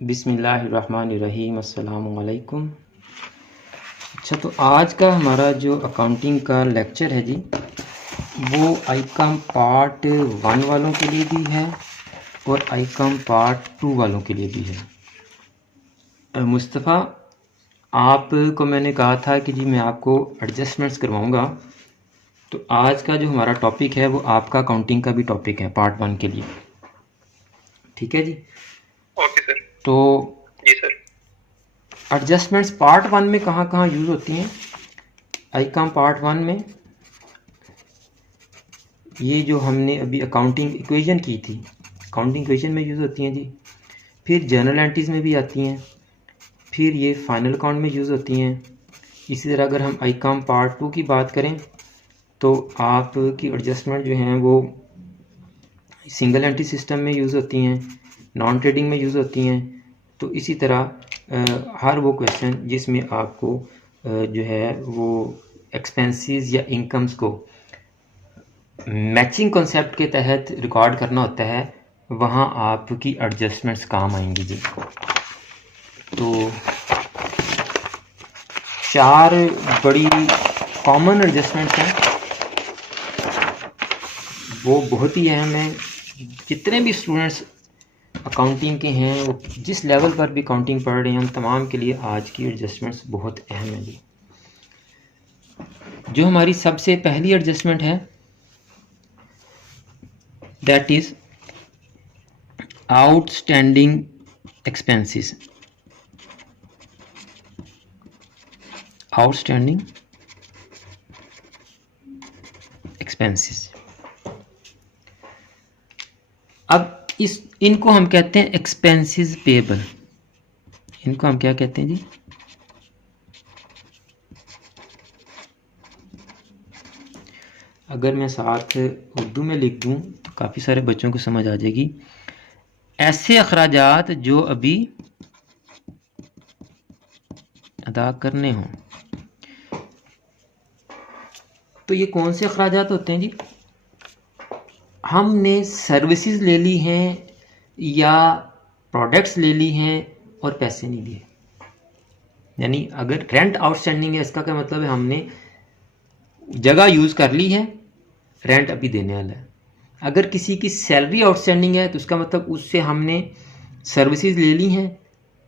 बिस्मिल्लाहिर्रहमानिर्रहीम अस्सलामुअलैकुम। अच्छा, तो आज का हमारा जो अकाउंटिंग का लेक्चर है जी, वो आईकॉम पार्ट 1 वालों के लिए भी है और आईकॉम पार्ट 2 वालों के लिए भी है। मुस्तफ़ा, आपको मैंने कहा था कि जी मैं आपको एडजस्टमेंट्स करवाऊंगा, तो आज का जो हमारा टॉपिक है वो आपका अकाउंटिंग का भी टॉपिक है पार्ट 1 के लिए। ठीक है जी? Okay sir. तो जी सर। एडजस्टमेंट्स पार्ट 1 में कहाँ कहाँ यूज़ होती हैं? आईकॉम पार्ट 1 में ये जो हमने अभी अकाउंटिंग इक्वेशन की थी, अकाउंटिंग इक्वेशन में यूज़ होती हैं जी। फिर जर्नल एंट्रीज़ में भी आती हैं, फिर ये फाइनल अकाउंट में यूज़ होती हैं। इसी तरह अगर हम आईकॉम पार्ट 2 की बात करें तो आपकी एडजस्टमेंट जो हैं वो सिंगल एंट्री सिस्टम में यूज़ होती हैं, नॉन ट्रेडिंग में यूज़ होती हैं। तो इसी तरह हर वो क्वेश्चन जिसमें आपको जो है वो एक्सपेंसेस या इनकम्स को मैचिंग कॉन्सेप्ट के तहत रिकॉर्ड करना होता है, वहाँ आपकी एडजस्टमेंट्स काम आएंगी जी। तो 4 बड़ी कॉमन एडजस्टमेंट्स हैं, वो बहुत ही अहम हैं। जितने भी स्टूडेंट्स अकाउंटिंग के हैं, वो जिस लेवल पर भी अकाउंटिंग पढ़ रहे हैं, उन तमाम के लिए आज की एडजस्टमेंट्स बहुत अहम हैं जी। जो हमारी सबसे पहली एडजस्टमेंट है, that is outstanding expenses. Outstanding expenses, अब इनको हम कहते हैं एक्सपेंसेस पेएबल। इनको हम क्या कहते हैं जी? अगर मैं साथ उर्दू में लिख दूं तो काफ़ी सारे बच्चों को समझ आ जाएगी। ऐसे अखराजात जो अभी अदा करने हों। तो ये कौन से अखराजात होते हैं जी? हमने सर्विसेज ले ली हैं या प्रोडक्ट्स ले ली हैं और पैसे नहीं दिए। यानी अगर रेंट आउटस्टैंडिंग है, इसका क्या मतलब है? हमने जगह यूज़ कर ली है, रेंट अभी देने वाला है। अगर किसी की सैलरी आउटस्टैंडिंग है तो उसका मतलब उससे हमने सर्विसेज ले ली हैं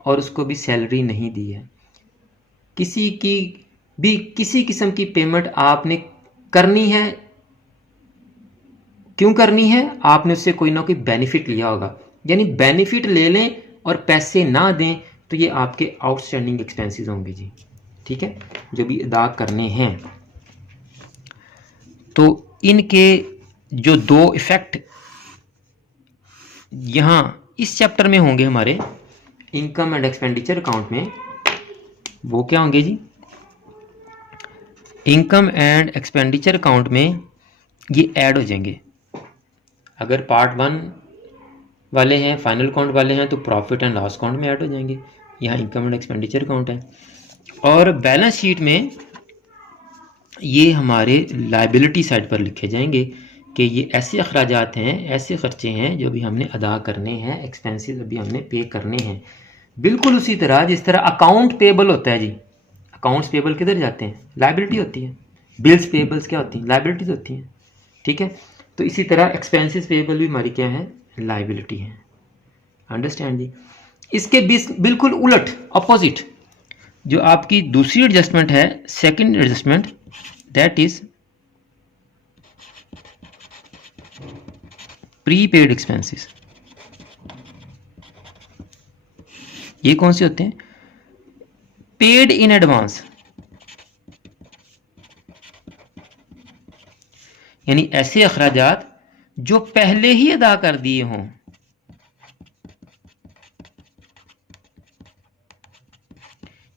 और उसको भी सैलरी नहीं दी है। किसी की भी किसी किस्म की पेमेंट आपने करनी है, क्यों करनी है? आपने उससे कोई ना कोई बेनिफिट लिया होगा। यानी बेनिफिट ले लें और पैसे ना दें तो ये आपके आउटस्टैंडिंग एक्सपेंसेस होंगे जी। ठीक है, जो भी अदा करने हैं। तो इनके जो 2 इफ़ेक्ट यहाँ इस चैप्टर में होंगे हमारे इनकम एंड एक्सपेंडिचर अकाउंट में, वो क्या होंगे जी? इनकम एंड एक्सपेंडिचर अकाउंट में ये ऐड हो जाएंगे। अगर पार्ट 1 वाले हैं, फाइनल अकाउंट वाले हैं, तो प्रॉफिट एंड लॉस अकाउंट में ऐड हो जाएंगे। यहाँ इनकम एंड एक्सपेंडिचर अकाउंट है। और बैलेंस शीट में ये हमारे लायबिलिटी साइड पर लिखे जाएंगे कि ये ऐसे अखराजात हैं, ऐसे खर्चे हैं जो भी हमने अदा करने हैं, एक्सपेंसेस अभी हमने पे करने हैं। बिल्कुल उसी तरह जिस तरह अकाउंट पेबल होता है जी। अकाउंट्स पेबल किधर जाते हैं? लायबिलिटी होती है। बिल्स पेबल्स क्या होती हैं? लायबिलिटीज होती हैं। ठीक है, तो इसी तरह एक्सपेंसेस पेबल भी हमारी क्या है? लायबिलिटी है। अंडरस्टैंड जी? इसके बिल्कुल उलट, अपोजिट, जो आपकी दूसरी एडजस्टमेंट है, second adjustment, that is prepaid expenses. ये कौन से होते हैं? Paid in advance. यानी ऐसे अखराजात जो पहले ही अदा कर दिए हों।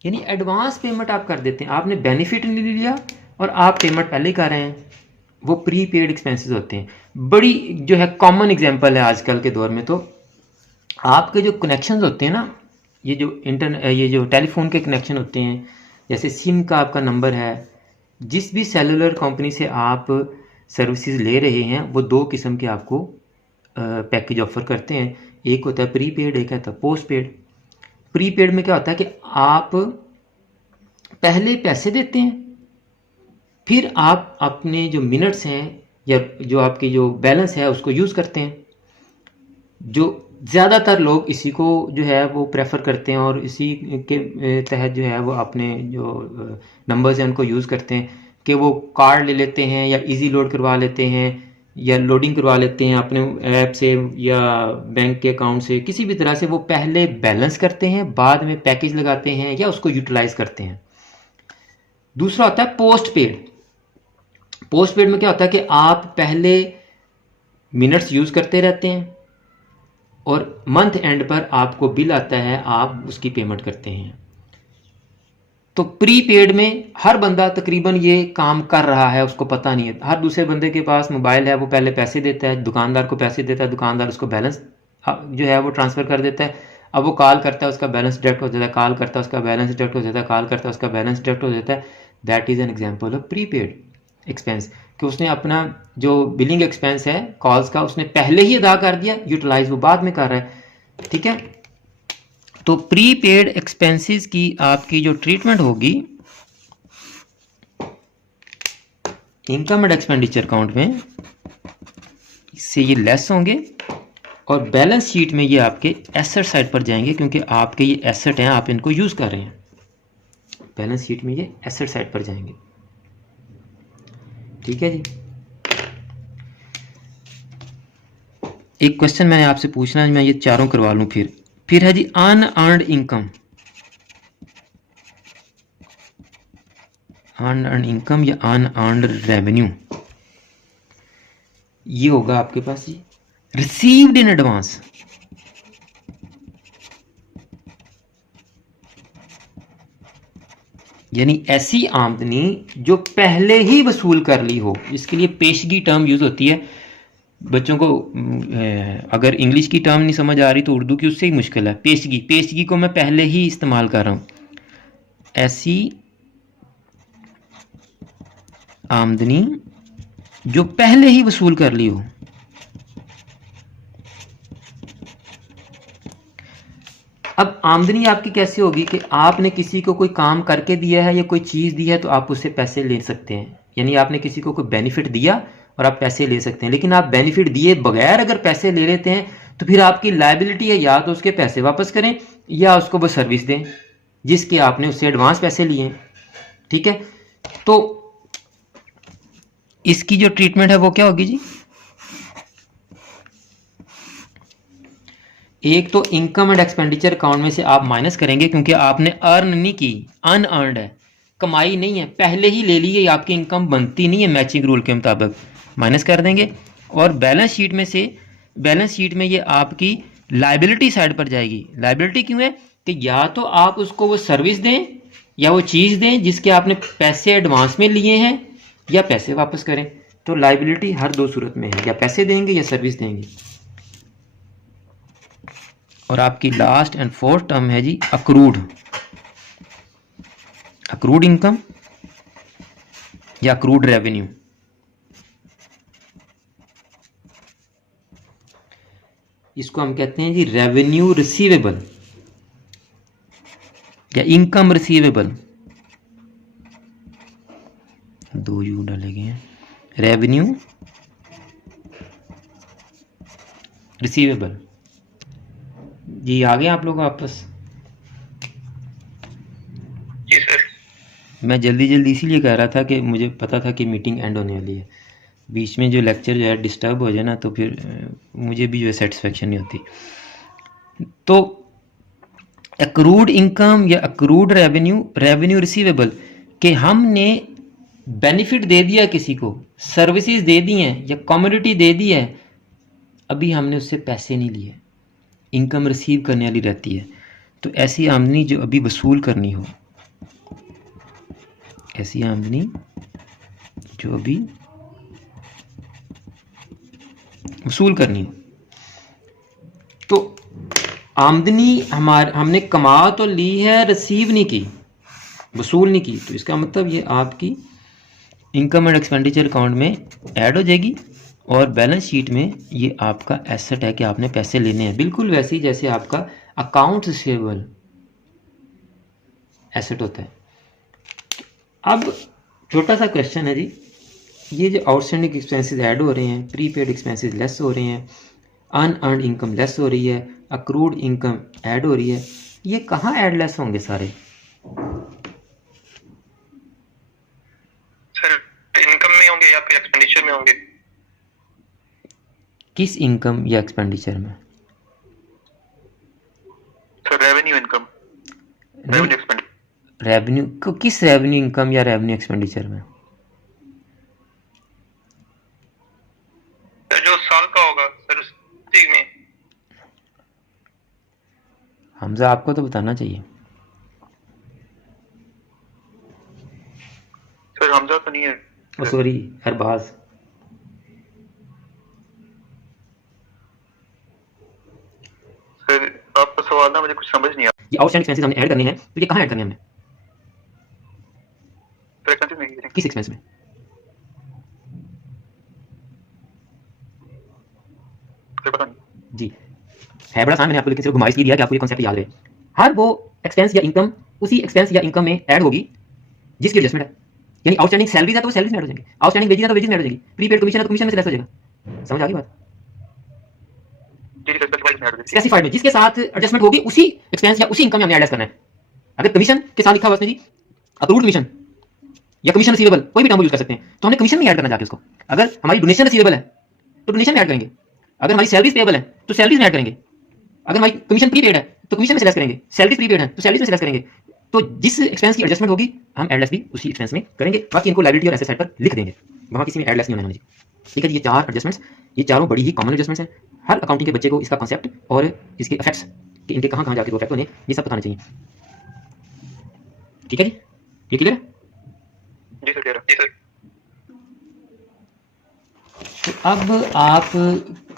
यानी एडवांस पेमेंट आप कर देते हैं, आपने बेनिफिट नहीं लिया और आप पेमेंट पहले ही कर रहे हैं, वो प्री पेड एक्सपेंसेस होते हैं। बड़ी जो है कॉमन एग्जांपल है आजकल के दौर में, तो आपके जो कनेक्शंस होते हैं ना, ये जो टेलीफोन के कनेक्शन होते हैं, जैसे सिम का आपका नंबर है, जिस भी सेलुलर कंपनी से आप सर्विसेज ले रहे हैं, वो 2 किस्म के आपको पैकेज ऑफर करते हैं। एक होता है प्री पेड, एक होता है पोस्ट पेड। प्रीपेड में क्या होता है कि आप पहले पैसे देते हैं, फिर आप अपने जो मिनट्स हैं या जो आपकी जो बैलेंस है उसको यूज़ करते हैं। जो ज़्यादातर लोग इसी को जो है वो प्रेफर करते हैं और इसी के तहत जो है वो अपने जो नंबर्स हैं उनको यूज़ करते हैं कि वो कार्ड ले लेते हैं या इजी लोड करवा लेते हैं या लोडिंग करवा लेते हैं अपने ऐप से या बैंक के अकाउंट से, किसी भी तरह से वो पहले बैलेंस करते हैं, बाद में पैकेज लगाते हैं या उसको यूटिलाइज करते हैं। दूसरा होता है पोस्ट पेड। पोस्ट पेड में क्या होता है कि आप पहले मिनट्स यूज़ करते रहते हैं और मंथ एंड पर आपको बिल आता है, आप उसकी पेमेंट करते हैं। तो प्रीपेड में हर बंदा तकरीबन ये काम कर रहा है, उसको पता नहीं है। हर दूसरे बंदे के पास मोबाइल है, वो पहले पैसे देता है, दुकानदार को पैसे देता है, दुकानदार उसको बैलेंस जो है वो ट्रांसफ़र कर देता है। अब वो कॉल करता है, उसका बैलेंस डिडक्ट हो जाता है, कॉल करता है, उसका बैलेंस डिडक्ट हो जाता है, कॉल करता है, उसका बैलेंस डिडक्ट हो जाता है। That is an example of prepaid expense कि उसने अपना जो बिलिंग एक्सपेंस है कॉल्स का उसने पहले ही अदा कर दिया, यूटिलाइज वो बाद में कर रहा है। ठीक है, तो प्रीपेड एक्सपेंसेस की आपकी जो ट्रीटमेंट होगी इनकम एंड एक्सपेंडिचर अकाउंट में, इससे ये लेस होंगे और बैलेंस शीट में ये आपके एसेट साइड पर जाएंगे क्योंकि आपके ये एसेट हैं, आप इनको यूज़ कर रहे हैं। बैलेंस शीट में ये एसेट साइड पर जाएंगे। ठीक है जी। एक क्वेश्चन मैंने आपसे पूछना है, मैं ये चारों करवा लूं। फिर है जी अनअर्न्ड इनकम। अनअर्न्ड इनकम या अनअर्न्ड रेवेन्यू, ये होगा आपके पास जी रिसीव्ड इन एडवांस। यानी ऐसी आमदनी जो पहले ही वसूल कर ली हो। इसके लिए पेशगी टर्म यूज होती है। बच्चों को अगर इंग्लिश की टर्म नहीं समझ आ रही तो उर्दू की उससे ही मुश्किल है। पेशगी, पेशगी को मैं पहले ही इस्तेमाल कर रहा हूँ। ऐसी आमदनी जो पहले ही वसूल कर ली हो। अब आमदनी आपकी कैसे होगी कि आपने किसी को कोई काम करके दिया है या कोई चीज़ दी है तो आप उससे पैसे ले सकते हैं। यानी आपने किसी को कोई बेनिफिट दिया और आप पैसे ले सकते हैं। लेकिन आप बेनिफिट दिए बगैर अगर पैसे ले लेते हैं तो फिर आपकी लायबिलिटी है, या तो उसके पैसे वापस करें या उसको वो सर्विस दें जिसके आपने उससे एडवांस पैसे लिए हैं। ठीक है, तो इसकी जो ट्रीटमेंट है वो क्या होगी जी? एक तो इनकम एंड एक्सपेंडिचर अकाउंट में से आप माइनस करेंगे क्योंकि आपने अर्न नहीं की, अनअर्न्ड है, कमाई नहीं है, पहले ही ले ली है, आपकी इनकम बनती नहीं है मैचिंग रूल के मुताबिक, माइनस कर देंगे। और बैलेंस शीट में से, बैलेंस शीट में ये आपकी लायबिलिटी साइड पर जाएगी। लायबिलिटी क्यों है कि या तो आप उसको वो सर्विस दें या वो चीज़ दें जिसके आपने पैसे एडवांस में लिए हैं, या पैसे वापस करें। तो लायबिलिटी हर दो सूरत में है, या पैसे देंगे या सर्विस देंगे। और आपकी लास्ट एंड फोर्थ टर्म है जी अक्रूड। अक्रूड इनकम या अक्रूड रेवेन्यू। इसको हम कहते हैं जी रेवेन्यू रिसीवेबल या इनकम रिसीवेबल। दो यू डाले गए हैं। रेवेन्यू रिसीवेबल जी। आ गए आप लोग वापस? जी सर। मैं जल्दी जल्दी इसीलिए कह रहा था कि मुझे पता था कि मीटिंग एंड होने वाली है। बीच में जो लेक्चर जो है डिस्टर्ब हो जाए ना तो फिर मुझे भी जो है सेटिस्फेक्शन नहीं होती। तो अक्रूड इनकम या अक्रूड रेवेन्यू, रेवेन्यू रिसीवेबल, कि हमने बेनिफिट दे दिया किसी को, सर्विसेज दे दी हैं या कमोडिटी दे दी है, अभी हमने उससे पैसे नहीं लिए, इनकम रिसीव करने वाली रहती है। तो ऐसी आमदनी जो अभी वसूल करनी हो, ऐसी आमदनी जो अभी वसूल करनी हो। तो आमदनी हमने कमा तो ली है, रिसीव नहीं की, वसूल नहीं की, तो इसका मतलब ये आपकी इनकम एंड एक्सपेंडिचर अकाउंट में ऐड हो जाएगी और बैलेंस शीट में ये आपका एसेट है कि आपने पैसे लेने हैं। बिल्कुल वैसे ही जैसे आपका अकाउंट रिसीवेबल एसेट होता है। अब छोटा सा क्वेश्चन है जी, ये जो आउटस्टैंडिंग एक्सपेंसेस ऐड हो रहे हैं, प्रीपेड एक्सपेंसेस लेस हो रहे हैं, अनअर्न्ड इनकम लेस हो रही है, अक्रूड इनकम ऐड हो रही है, ये कहाँ ऐड लेस होंगे सारे? सर इनकम में होंगे या फिर एक्सपेंडिचर में होंगे? किस इनकम या एक्सपेंडिचर में? Sir revenue income, revenue expenditure. Revenue किस रेवेन्यू इनकम या रेवेन्यू एक्सपेंडिचर में? सर जो साल का होगा सर उसी में। हमजा आपको तो बताना चाहिए। सर हमजा तो नहीं है। ओ सॉरी, अरबाज। सर आपका सवाल ना मुझे कुछ समझ नहीं आया। ये आउटस्टैंडिंग एक्सपेंसेस हमने ऐड करने हैं, तो ये कहाँ ऐड करने हैं हमने? सर एक्सपेंसेस में किस एक्सपेंस में? सर पता नहीं जी, है बड़ा आसान, मैंने आपको लेकिन सिर्फ घुमाइश की दिया कि आपको ये कॉन्सेप्ट याद रहे। हर वो एक्सपेंस या इनकम उसी एक्सपेंस या इनकम में ऐड होगी जिसकी एडजस्टमेंट है। यानी आउटस्टैंडिंग सैलरीज है तो वो सैलरीज में ऐड हो जाएंगे, आउटस्टैंडिंग वेजेस है तो वेजेस में ऐड हो जाएगी, प्रीपेड कमीशन है तो कमीशन में से लेस हो जाएगा। समझ आ गई बात? जी सर स्पेसिफाइड में ऐड कर स्पेसिफाइड में जिसके साथ एडजस्टमेंट होगी उसी एक्सपेंस या उसी इनकम में हमने ऐड करना है। अगर कमीशन के साथ लिखा हुआ उसने जी अप्रूव्ड कमीशन या कमीशन रिसीवेबल, कोई भी टर्म यूज कर सकते हैं, तो हमने कमीशन में ऐड करना जाके उसको। अगर हमारी डोनेशन रिसीवेबल है तो डोनेशन में ऐड करेंगे, अगर हमारी सैलरीज पेएबल है तो सैलरीज में ऐड करेंगे, अगर हमारी कमीशन प्रीपेड है तो कमीशन में से लेस करेंगे, सैलरी प्रीपेड है तो सैलरीज में से लेस करेंगे। तो जिस एक्सपेंस की एडजस्टमेंट होगी हम एड लेस भी उसी एक्सपेंस में करेंगे। बाकी इनको लायबिलिटी और एसेट साइड पर लिख देंगे, वहां किसी में एड लेस नहीं होना है जी। ठीक है जी, ये चार एडजस्टमेंट्स, ये चारों बड़ी ही कॉमन एडजस्टमेंट्स हैं। हर अकाउंटिंग के बच्चे को इसका कॉन्सेप्ट और इसके इफेक्ट्स कि इनके कहाँ कहाँ जाके वो इफेक्ट होने, ये सब बताने चाहिए। ठीक है जी, ये क्लियर है? जी सर क्लियर है। जी सर तो अब आप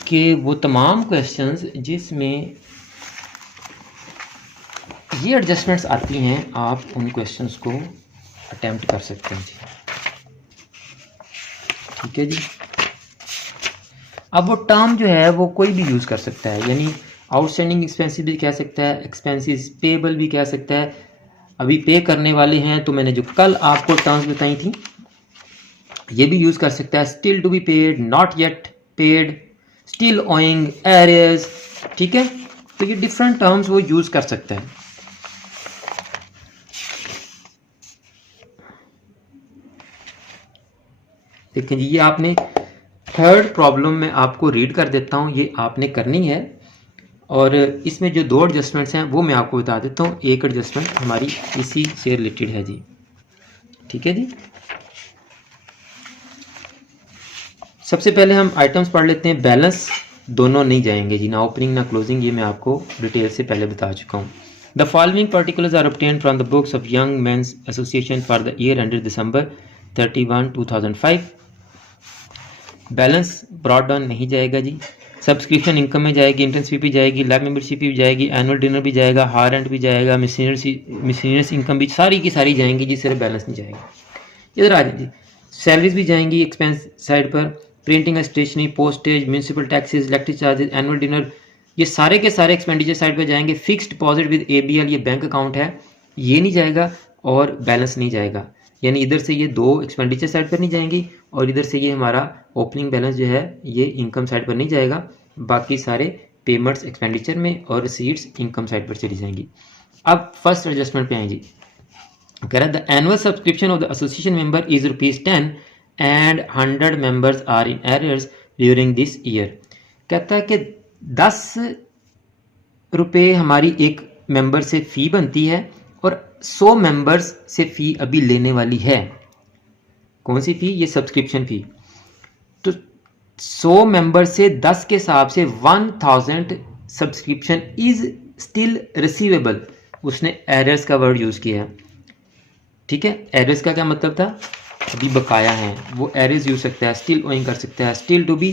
के वो तमाम क्वेश्चंस जिसमें ये एडजस्टमेंट्स आती हैं, आप उन क्वेश्चंस को अटेम्प्ट कर सकते हैं जी। ठीक है जी। अब वो टर्म जो है वो कोई भी यूज़ कर सकता है, यानी आउटस्टैंडिंग एक्सपेंसेस भी कह सकता है, एक्सपेंसेस पेबल भी कह सकता है। अभी पे करने वाले हैं तो मैंने जो कल आपको टर्म्स बताई थी ये भी यूज़ कर सकता है, still to be paid, not yet paid, still owing, arrears. ठीक है, तो ये डिफरेंट टर्म्स वो यूज़ कर सकता है। देखें जी, ये आपने थर्ड प्रॉब्लम में आपको रीड कर देता हूँ, ये आपने करनी है। और इसमें जो दो एडजस्टमेंट्स हैं वो मैं आपको बता देता हूँ। एक एडजस्टमेंट हमारी इसी से रिलेटेड है जी। ठीक है जी, सबसे पहले हम आइटम्स पढ़ लेते हैं। बैलेंस दोनों नहीं जाएंगे जी, ना ओपनिंग ना क्लोजिंग, ये मैं आपको डिटेल से पहले बता चुका हूँ। The following particulars are obtained from the books of young men's association for the year ended December 31, 2005। Balance brought down नहीं जाएगा जी। सब्सक्रिप्शन इनकम में जाएगी, एंट्रेंस फी भी जाएगी, लैब मेंबरशिप भी जाएगी, एनुअल डिनर भी जाएगा, हार रेंट भी जाएगा, मिसलेनियस इनकम भी, सारी की सारी जाएंगी जी, सिर्फ बैलेंस नहीं जाएगा। इधर आ जाए जी, सैलरीज भी जाएंगी एक्सपेंस साइड पर, printing and stationery, postage, municipal taxes, electric charges, annual dinner, ये सारे के सारे एक्सपेंडिचर साइड पर जाएंगे। फिक्स्ड डिपॉजिट विद ABL, ये बैंक अकाउंट है, ये नहीं जाएगा और बैलेंस नहीं जाएगा। यानी इधर से ये दो एक्सपेंडिचर साइड पर नहीं जाएंगी और इधर से ये हमारा ओपनिंग बैलेंस जो है ये इनकम साइड पर नहीं जाएगा। बाकी सारे पेमेंट्स एक्सपेंडिचर में और रिसीट्स इनकम साइड पर चली जाएंगी। अब फर्स्ट एडजस्टमेंट पे आएंगे, कह रहा है the annual subscription of the association member is ₹10 and 100 members are in arrears during this year. कहता है कि 10 रुपये हमारी एक मेंबर से फ़ी बनती है और 100 मेंबर्स से फ़ी अभी लेने वाली है। कौन सी फ़ी? ये सब्सक्रिप्शन फ़ी। तो 100 मेंबर से 10 के हिसाब से 1000 सब्सक्रिप्शन इज स्टिल रिसीवेबल। उसने एरर्स का वर्ड यूज़ किया है। ठीक है, एरर्स का क्या मतलब था? अभी बकाया है, वो एरर्स यूज सकता है, स्टिल ओइंग कर सकता है, still to be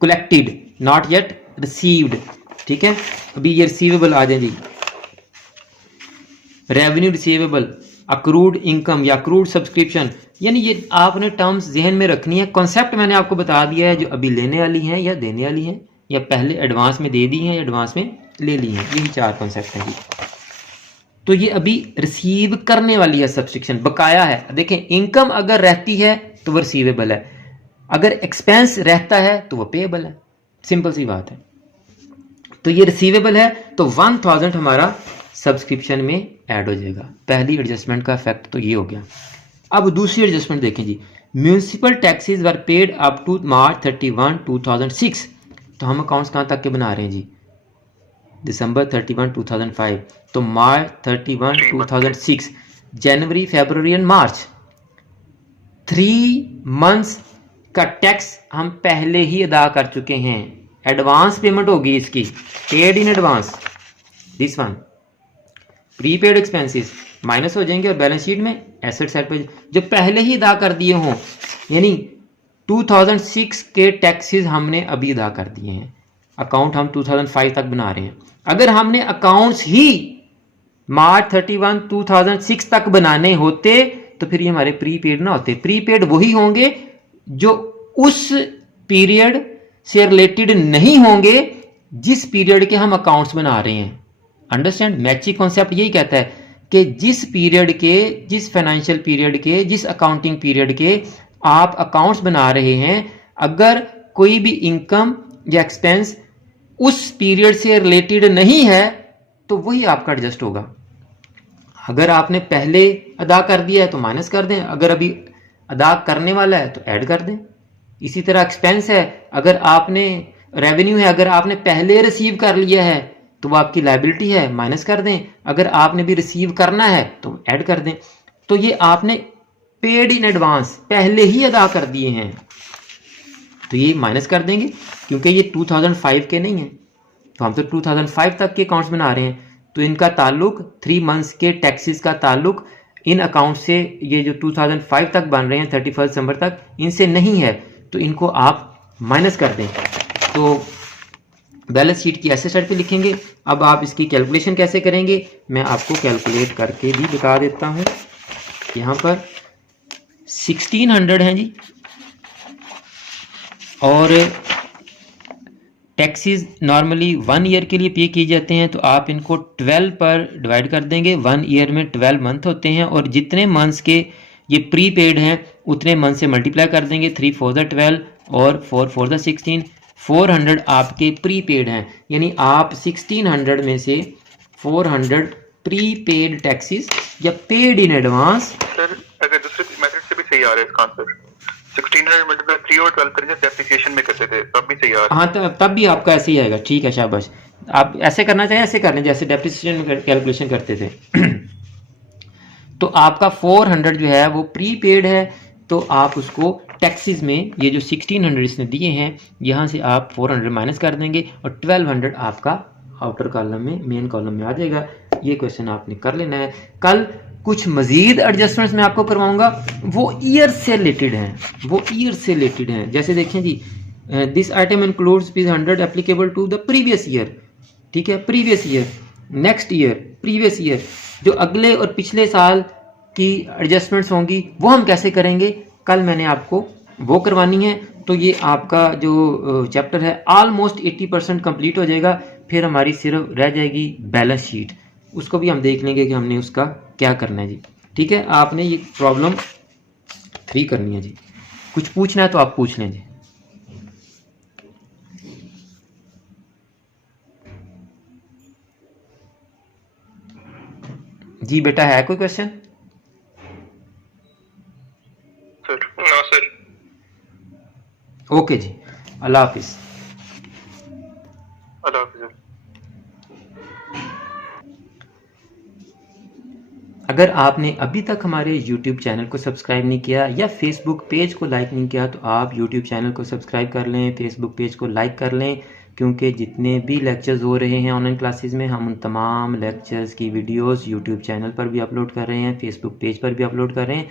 collected, not yet received. ठीक है, अभी ये रिसीवेबल आ जाए जी, रेवेन्यू रिसीवेबल, अक्रूड इनकम या अक्रूड सब्सक्रिप्शन, यानी ये आपने टर्म्स जहन में रखनी है। कॉन्सेप्ट मैंने आपको बता दिया है, जो अभी लेने वाली हैं या देने वाली हैं, या पहले एडवांस में दे दी हैं या एडवांस में ले ली हैं, यही चार कॉन्सेप्ट हैं जी। तो ये अभी रिसीव करने वाली है सब्सक्रिप्शन, बकाया है। देखें, इनकम अगर रहती है तो वो रिसीवेबल है, अगर एक्सपेंस रहता है तो वो पेएबल है। सिंपल सी बात है। तो ये रिसीवेबल है तो 1000 हमारा सब्सक्रिप्शन में ऐड हो जाएगा। पहली एडजस्टमेंट का इफेक्ट तो ये हो गया। अब दूसरी एडजस्टमेंट देखें जी, municipal taxes were paid up to March 31, 2006। तो हम अकाउंट्स कहाँ तक के बना रहे हैं जी? दिसंबर 31, 2005, तो मार्च 31, 2006, जनवरी, फरवरी एंड मार्च, 3 मंथ्स का टैक्स हम पहले ही अदा कर चुके हैं। एडवांस पेमेंट होगी इसकी, paid in advance. This one prepaid expenses minus हो जाएंगे और बैलेंस शीट में एसेट साइड पे जो पहले ही अदा कर दिए हों, यानी 2006 के टैक्सेस हमने अभी अदा कर दिए हैं। अकाउंट हम 2005 तक बना रहे हैं। अगर हमने अकाउंट्स ही मार्च 31, 2006 तक बनाने होते तो फिर ये हमारे प्रीपेड ना होते। प्रीपेड वही होंगे जो उस पीरियड से रिलेटेड नहीं होंगे जिस पीरियड के हम अकाउंट्स बना रहे हैं। अंडरस्टैंड? मैचिंग कॉन्सेप्ट यही कहता है कि जिस पीरियड के, जिस फाइनेंशियल पीरियड के, जिस अकाउंटिंग पीरियड के आप अकाउंट्स बना रहे हैं, अगर कोई भी इनकम या एक्सपेंस उस पीरियड से रिलेटेड नहीं है तो वही आपका एडजस्ट होगा। अगर आपने पहले अदा कर दिया है तो माइनस कर दें, अगर अभी अदा करने वाला है तो ऐड कर दें। इसी तरह एक्सपेंस है, अगर आपने रेवेन्यू है, अगर आपने पहले रिसीव कर लिया है तो वो आपकी लायबिलिटी है, माइनस कर दें। अगर आपने भी रिसीव करना है तो ऐड कर दें। तो ये आपने पेड इन एडवांस पहले ही अदा कर दिए हैं तो ये माइनस कर देंगे, क्योंकि ये 2005 के नहीं है, तो हम तो 2005 तक के अकाउंट्स बना रहे हैं। तो इनका ताल्लुक 3 मंथ्स के टैक्सेस का ताल्लुक इन अकाउंट से, ये जो 2005 तक बन रहे हैं 31 दिसंबर तक, इनसे नहीं है, तो इनको आप माइनस कर दें। तो बैलेंस शीट की एसेट साइड पे लिखेंगे। अब आप इसकी कैलकुलेशन कैसे करेंगे मैं आपको कैलकुलेट करके भी बता देता हूँ। यहाँ पर 1600 हैं जी, और टैक्सेस नॉर्मली 1 ईयर के लिए पे किए जाते हैं, तो आप इनको 12 पर डिवाइड कर देंगे। 1 ईयर में 12 मंथ होते हैं, और जितने मंथ्स के ये प्री पेड हैं उतने मंथ से मल्टीप्लाई कर देंगे। 3 4 द 12 और 4 4 द 16। 400 आपके प्री पेड हैं, यानी आप 1600 में से 400 प्री पेड टैक्सेस या पेड इन एडवांस। सर अगर दूसरे मेथड से भी सही आ रहा है इसका आंसर, 1600 मल्टीप्लाई 3 और 12 करेंगे, डेप्रिसिएशन में करते थे तब भी सही आ रहा है। हाँ, तब भी आपका ऐसे ही आएगा। ठीक है, शाबाश। आप ऐसे करना चाहिए, ऐसे कर लें जैसे डेप्रिसिएशन में कैलकुलेशन करते थे। तो आपका 400 जो है वो प्री पेड है, तो आप उसको टैक्सेस में ये जो 1600 इसने दिए हैं यहाँ से आप 400 माइनस कर देंगे, और 1200 आपका आउटर कॉलम में, मेन कॉलम में आ जाएगा। ये क्वेश्चन आपने कर लेना है। कल कुछ मजीद एडजस्टमेंट्स मैं आपको करवाऊंगा, वो ईयर से रिलेटेड हैं, वो ईयर से रिलेटेड हैं। जैसे देखें जी, this item includes ₹100 applicable to the previous year. ठीक है, previous year, next year, previous year, जो अगले और पिछले साल की एडजस्टमेंट्स होंगी वो हम कैसे करेंगे, कल मैंने आपको वो करवानी है। तो ये आपका जो चैप्टर है ऑलमोस्ट 80% कंप्लीट हो जाएगा। फिर हमारी सिर्फ रह जाएगी बैलेंस शीट, उसको भी हम देख लेंगे कि हमने उसका क्या करना है जी। ठीक है, आपने ये प्रॉब्लम 3 करनी है जी। कुछ पूछना है तो आप पूछ लें जी। जी बेटा, है कोई क्वेश्चन? No sir. ओके जी, अल्लाह हाफिज़। अल्लाह हाफिज़। अगर आपने अभी तक हमारे YouTube चैनल को सब्सक्राइब नहीं किया या Facebook पेज को लाइक नहीं किया, तो आप YouTube चैनल को सब्सक्राइब कर लें, Facebook पेज को लाइक कर लें, क्योंकि जितने भी लेक्चर्स हो रहे हैं ऑनलाइन क्लासेस में, हम उन तमाम लेक्चर्स की वीडियोस YouTube चैनल पर भी अपलोड कर रहे हैं, Facebook पेज पर भी अपलोड कर रहे हैं।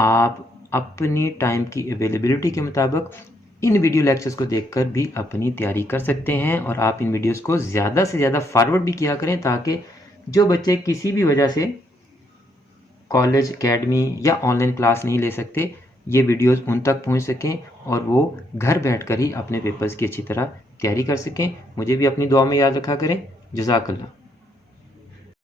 आप अपनी टाइम की अवेलेबिलिटी के मुताबिक इन वीडियो लेक्चर्स को देखकर भी अपनी तैयारी कर सकते हैं, और आप इन वीडियोस को ज़्यादा से ज़्यादा फॉरवर्ड भी किया करें, ताकि जो बच्चे किसी भी वजह से कॉलेज, एकेडमी या ऑनलाइन क्लास नहीं ले सकते, ये वीडियोस उन तक पहुंच सकें और वो घर बैठकर ही अपने पेपर्स की अच्छी तरह तैयारी कर सकें। मुझे भी अपनी दुआ में याद रखा करें। जज़ाकल्लाह।